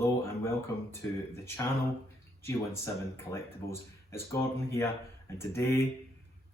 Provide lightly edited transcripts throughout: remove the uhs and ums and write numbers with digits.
Hello and welcome to the channel, G17 Collectibles. It's Gordon here, and today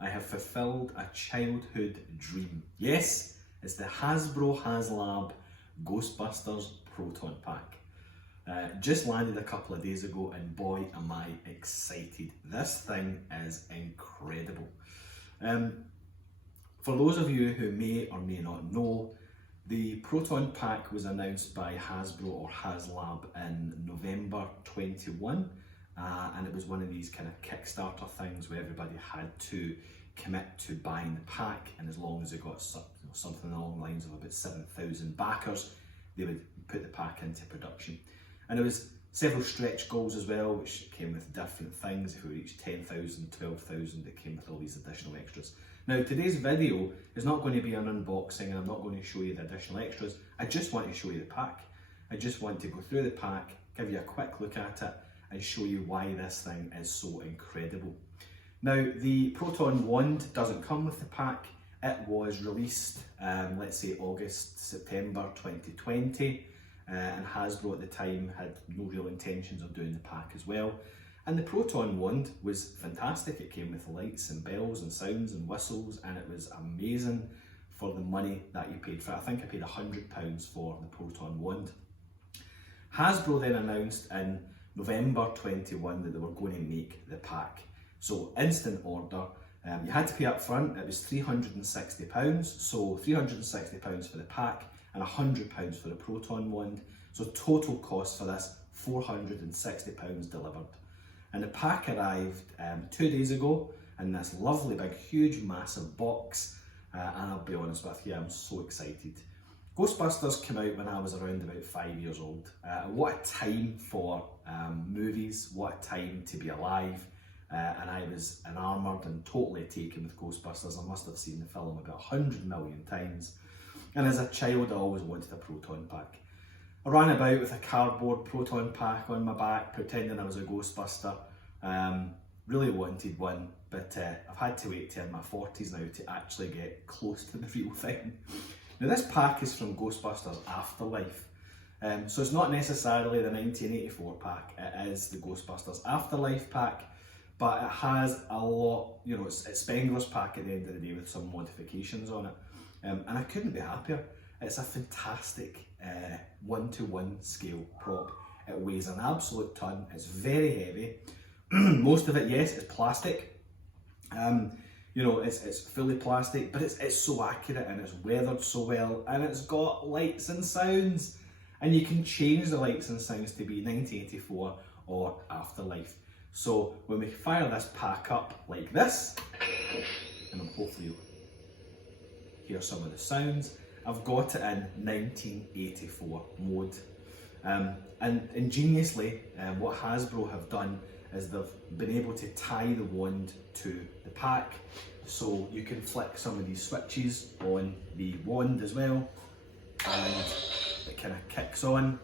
I have fulfilled a childhood dream. Yes, it's the Hasbro Haslab Ghostbusters Proton pack. Just landed a couple of days ago, and boy am I excited. This thing is incredible. For those of you who may or may not know, the Proton pack was announced by Hasbro or Haslab in November 21, and it was one of these kind of Kickstarter things where everybody had to commit to buying the pack, and as long as they got something along the lines of about 7,000 backers, they would put the pack into production. And there was several stretch goals as well, which came with different things. If we reached 10,000, 12,000, it came with all these additional extras. Now, today's video is not going to be an unboxing, and I'm not going to show you the additional extras. I just want to show you the pack. I just want to go through the pack, give you a quick look at it, and show you why this thing is so incredible. Now, the Proton wand doesn't come with the pack. It was released, let's say August, September 2020, and Hasbro at the time had no real intentions of doing the pack as well. And the Proton wand was fantastic. It came with lights and bells and sounds and whistles, and it was amazing for the money that you paid for it. I think I paid £100 for the Proton wand. Hasbro then announced in November 21 that they were going to make the pack. So instant order. You had to pay up front. It was £360. So £360 for the pack and £100 for the Proton wand. So total cost for this, £460 delivered. And the pack arrived 2 days ago in this lovely big huge massive box, and I'll be honest with you, I'm so excited. Ghostbusters came out when I was around about 5 years old. What a time for movies, what a time to be alive, and I was enamoured and totally taken with Ghostbusters. I must have seen the film about 100 million times, and as a child I always wanted a Proton pack. I ran about with a cardboard Proton pack on my back, pretending I was a Ghostbuster. Really wanted one, but I've had to wait till my 40s now to actually get close to the real thing. Now, this pack is from Ghostbusters Afterlife. So it's not necessarily the 1984 pack, it is the Ghostbusters Afterlife pack, but it has a lot, you know, it's Spengler's pack at the end of the day with some modifications on it. And I couldn't be happier. It's a fantastic 1-to-1 scale prop. It weighs an absolute ton, it's very heavy. Most of it, yes, is plastic. You know, it's fully plastic, but it's so accurate, and it's weathered so well, and it's got lights and sounds. And you can change the lights and sounds to be 1984 or Afterlife. So when we fire this pack up like this, and hopefully you'll hear some of the sounds, I've got it in 1984 mode. And ingeniously, what Hasbro have done is they've been able to tie the wand to the pack, so you can flick some of these switches on the wand as well, and it kind of kicks on.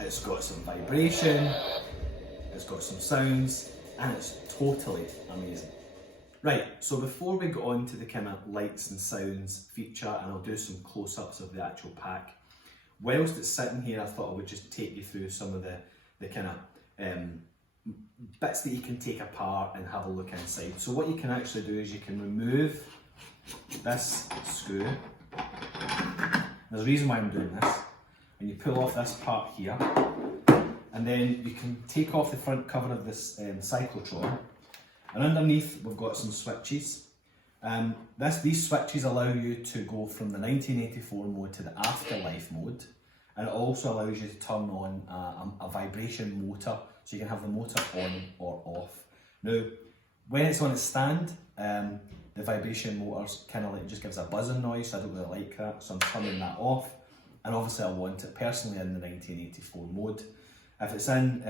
It's got some vibration, it's got some sounds, and it's totally amazing. Right, so before we go on to the kind of lights and sounds feature, and I'll do some close-ups of the actual pack, whilst it's sitting here, I thought I would just take you through some of the kind of bits that you can take apart and have a look inside. So what you can actually do is you can remove this screw. There's a reason why I'm doing this. And you pull off this part here, and then you can take off the front cover of this cyclotron. And underneath we've got some switches. These switches allow you to go from the 1984 mode to the Afterlife mode, and it also allows you to turn on a vibration motor, so you can have the motor on or off. Now, when it's on its stand, the vibration motors kind of like just gives a buzzing noise, so I don't really like that, so I'm turning that off. And obviously I want it personally in the 1984 mode. If it's in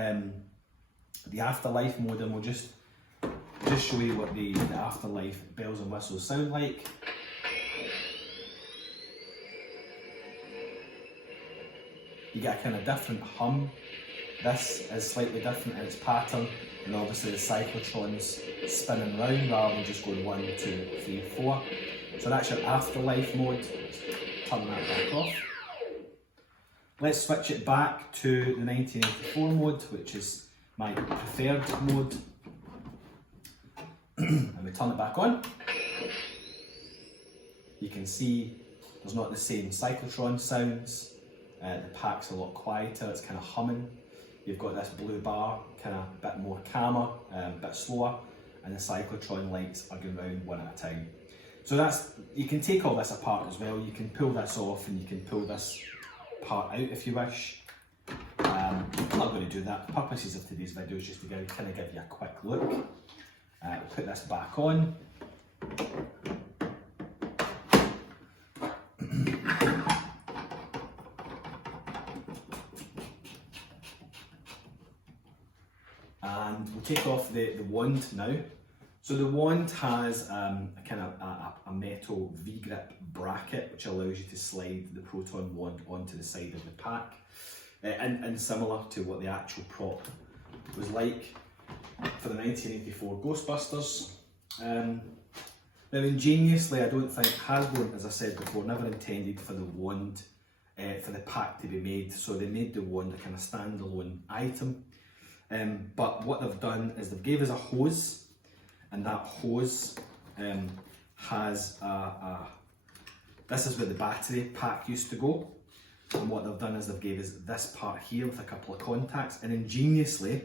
the Afterlife mode, and we'll just show you what the Afterlife bells and whistles sound like. You get a kind of different hum. This is slightly different in its pattern, and obviously the cyclotron's spinning round rather than just going 1, 2, 3, 4. So that's your Afterlife mode. turn that back off. Let's switch it back to the 1984 mode, which is my preferred mode. And we turn it back on. You can see there's not the same cyclotron sounds. The pack's a lot quieter, it's kind of humming. You've got this blue bar, kind of a bit more calmer, a bit slower, and the cyclotron lights are going round one at a time. So that's, you can take all this apart as well. You can pull this off and you can pull this part out if you wish. I'm not going to do that. The purposes of today's video is just to kind of give you a quick look. We'll put this back on. And we'll take off the wand now. So the wand has a kind of a metal V-grip bracket which allows you to slide the Proton wand onto the side of the pack, and similar to what the actual prop was like for the 1984 Ghostbusters. Now ingeniously, I don't think Hasbro, as I said before, never intended for the wand for the pack to be made, so they made the wand a kind of standalone item. But what they've done is they've gave us a hose, and that hose has this is where the battery pack used to go. And what they've done is they've gave us this part here with a couple of contacts, and ingeniously,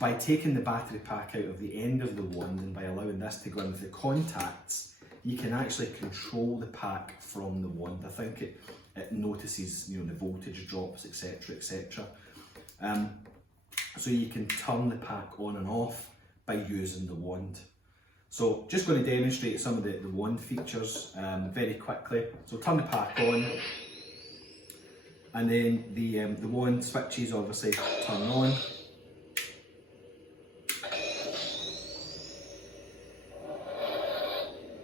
by taking the battery pack out of the end of the wand and by allowing this to go in with the contacts, you can actually control the pack from the wand. I think it notices, you know, the voltage drops, etc, etc. So you can turn the pack on and off by using the wand. So just going to demonstrate some of the wand features very quickly. So turn the pack on, and then the wand switches obviously turn on.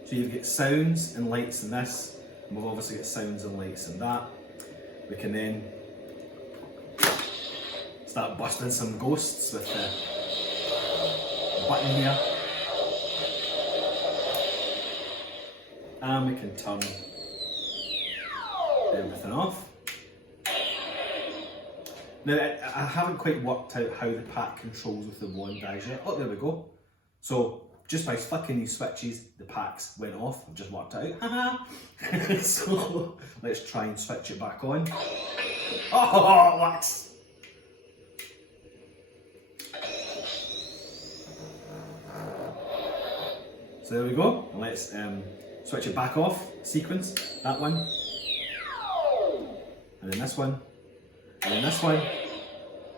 So you've got sounds and lights in this, and we've obviously got sounds and lights in that. We can then start busting some ghosts with the button here. And we can turn everything off. Now, I haven't quite worked out how the pack controls with the wand as yet. Oh, there we go. So, just by flicking these switches, the packs went off. I've just worked it out. So, let's try and switch it back on. Oh, what? So there we go. And let's switch it back off. Sequence, that one. And then this one. And then this one.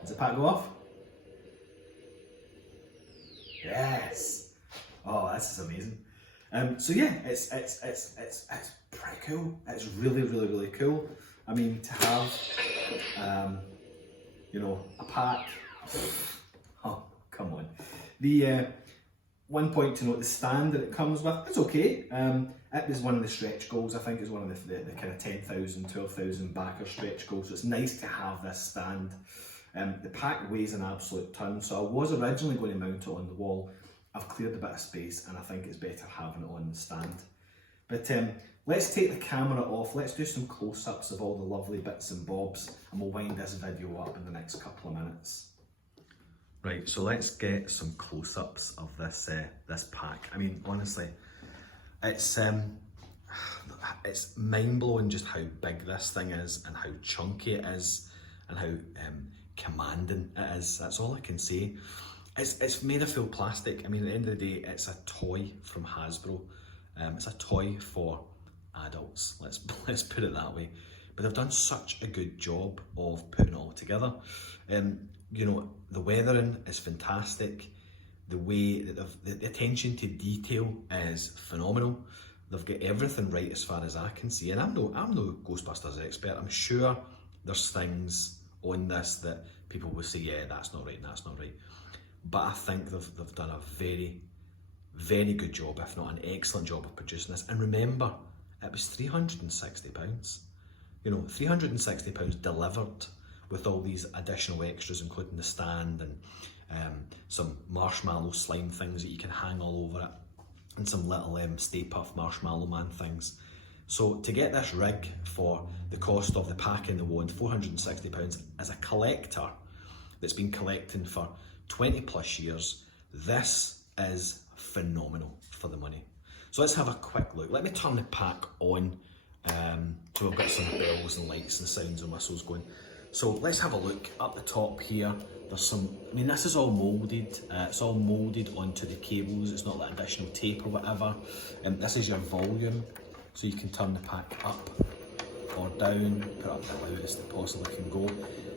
Does the pack go off? Yes. Oh, this is amazing. So yeah, it's pretty cool. It's really cool. I mean, to have you know, a pack. Oh, come on. The one point to note, the stand that it comes with, it's okay. It was one of the stretch goals. I think it's one of the kind of 10,000, 12,000 backer stretch goals. So it's nice to have this stand. The pack weighs an absolute ton, so I was originally going to mount it on the wall. I've cleared a bit of space and I think it's better having it on the stand. But let's take the camera off, let's do some close-ups of all the lovely bits and bobs, and we'll wind this video up in the next couple of minutes. Right, so let's get some close-ups of this this pack. I mean, honestly, it's mind-blowing just how big this thing is and how chunky it is and how commanding it is. That's all I can say. It's made of full plastic. I mean, at the end of the day, it's a toy from Hasbro. It's a toy for adults. Let's put it that way. But they've done such a good job of putting it all together. You know, the weathering is fantastic. The way that the attention to detail is phenomenal. They've got everything right as far as I can see. And I'm no Ghostbusters expert. I'm sure there's things on this that people will say, yeah, that's not right, and that's not right. But I think they've done a very, very good job, if not an excellent job of producing this. And remember, it was £360. You know, £360 delivered with all these additional extras, including the stand and some marshmallow slime things that you can hang all over it, and some little Stay Puft Marshmallow Man things. So to get this rig for the cost of the pack and the wand, £460, as a collector that's been collecting for 20 plus years, this is phenomenal for the money. So let's have a quick look. Let me turn the pack on, so we've got some bells and lights and sounds and whistles going. So let's have a look up the top here. There's some, I mean, this is all moulded. It's all moulded onto the cables. It's not like additional tape or whatever. This is your volume, so you can turn the pack up or down, put it up the loudest it possibly can go.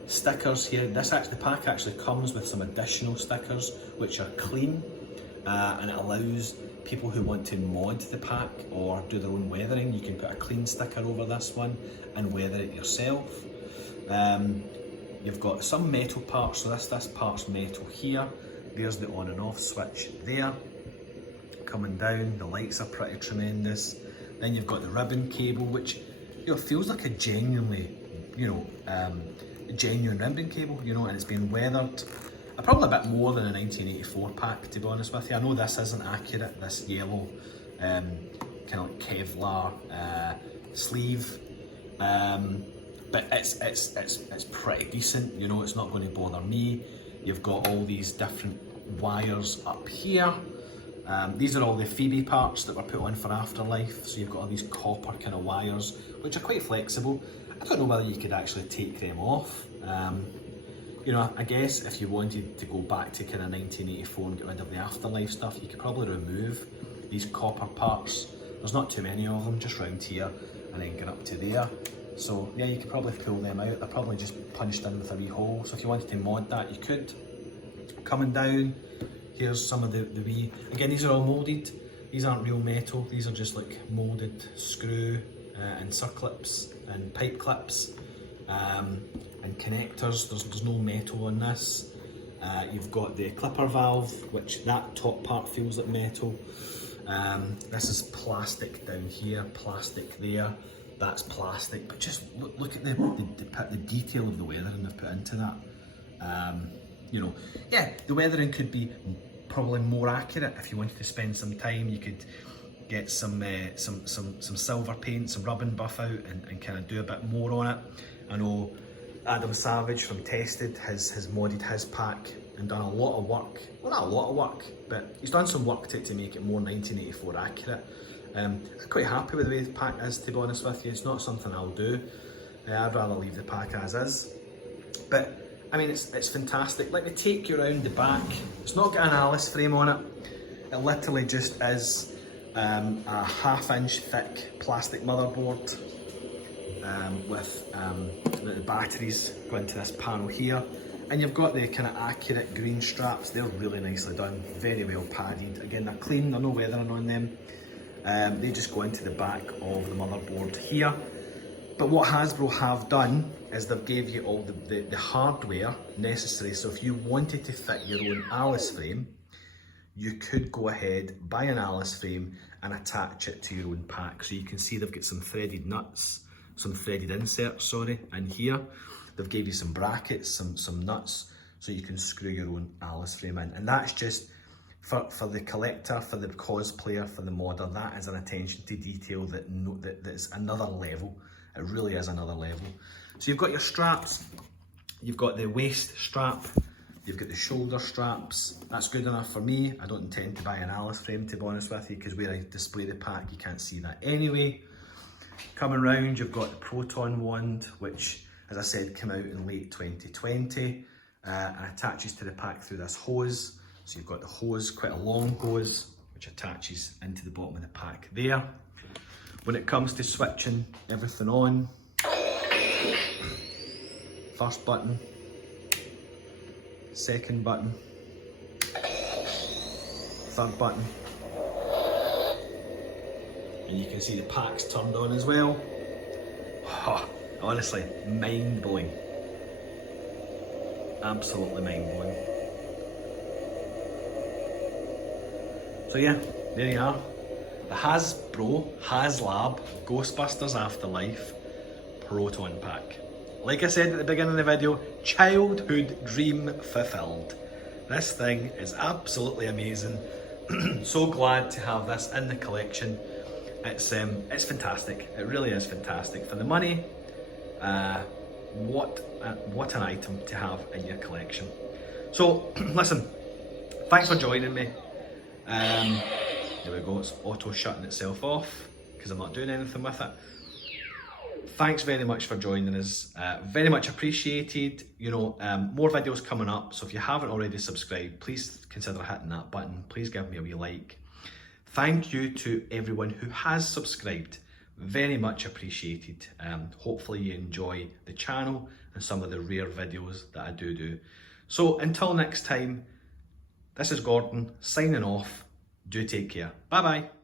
Stickers here. The pack actually comes with some additional stickers which are clean, and it allows people who want to mod the pack or do their own weathering. You can put a clean sticker over this one and weather it yourself. You've got some metal parts, so this part's metal here. There's the on and off switch there. Coming down, the lights are pretty tremendous. Then you've got the ribbon cable, which, you know, feels like a genuinely, genuine ribbon cable, and it's been weathered. Probably a bit more than a 1984 pack, to be honest with you. I know this isn't accurate, this yellow kind of like Kevlar sleeve. But it's pretty decent, it's not going to bother me. You've got all these different wires up here. These are all the Phoebe parts that were put on for Afterlife. So you've got all these copper kind of wires, which are quite flexible. I don't know whether you could actually take them off. I guess if you wanted to go back to kind of 1984 and get rid of the Afterlife stuff, you could probably remove these copper parts. There's not too many of them, just round here and then get up to there. So yeah, you could probably pull them out. They're probably just punched in with a wee hole. So if you wanted to mod that, you could. Coming down, here's some of the wee, again, these are all moulded. These aren't real metal. These are just like moulded screw and circlips and pipe clips and connectors. There's no metal on this. You've got the clipper valve, which that top part feels like metal. This is plastic down here, plastic there. That's plastic, but just look at the detail of the weathering they've put into that. Yeah, the weathering could be probably more accurate. If you wanted to spend some time, you could get some silver paint, some rub and buff out, and kind of do a bit more on it. I know Adam Savage from Tested has modded his pack and done a lot of work. Well, not a lot of work, but he's done some work to make it more 1984 accurate. I'm quite happy with the way the pack is, to be honest with you. It's not something I'll do. I'd rather leave the pack as is. But I mean, it's fantastic. Let me take you around the back. It's not got an Alice frame on it. It literally just is a 1/2 inch thick plastic motherboard with the batteries going to this panel here. And you've got the kind of accurate green straps. They're really nicely done, very well padded. Again, they're clean, there's no weathering on them. They just go into the back of the motherboard here. But what Hasbro have done is they've gave you all the hardware necessary. So if you wanted to fit your own Alice frame, you could go ahead, buy an Alice frame and attach it to your own pack. So you can see they've got some threaded nuts, some threaded inserts, in here. They've gave you some brackets, some nuts, so you can screw your own Alice frame in. And that's just for the collector, for the cosplayer, for the modder. That is an attention to detail that's another level. It really is another level. So you've got your straps, you've got the waist strap, you've got the shoulder straps. That's good enough for me. I don't intend to buy an Alice frame, to be honest with you, because where I display the pack, you can't see that anyway. Coming round, you've got the Proton wand, which, as I said, came out in late 2020 and attaches to the pack through this hose. So you've got the hose, quite a long hose, which attaches into the bottom of the pack there. When it comes to switching everything on, first button, second button, third button, and you can see the pack's turned on as well. Oh, honestly, mind-blowing. Absolutely mind-blowing. So yeah, there you are. The Hasbro Haslab Ghostbusters Afterlife Proton Pack. Like I said at the beginning of the video, childhood dream fulfilled. This thing is absolutely amazing. So glad to have this in the collection. It's fantastic. It really is fantastic. For the money, what an item to have in your collection. So listen, thanks for joining me. There we go, it's auto shutting itself off because I'm not doing anything with it. Thanks very much for joining us. Very much appreciated. You know, more videos coming up. So if you haven't already subscribed, please consider hitting that button. Please give me a wee like. Thank you to everyone who has subscribed. Very much appreciated. Hopefully you enjoy the channel and some of the rare videos that I do. So until next time, this is Gordon signing off. Do take care. Bye bye.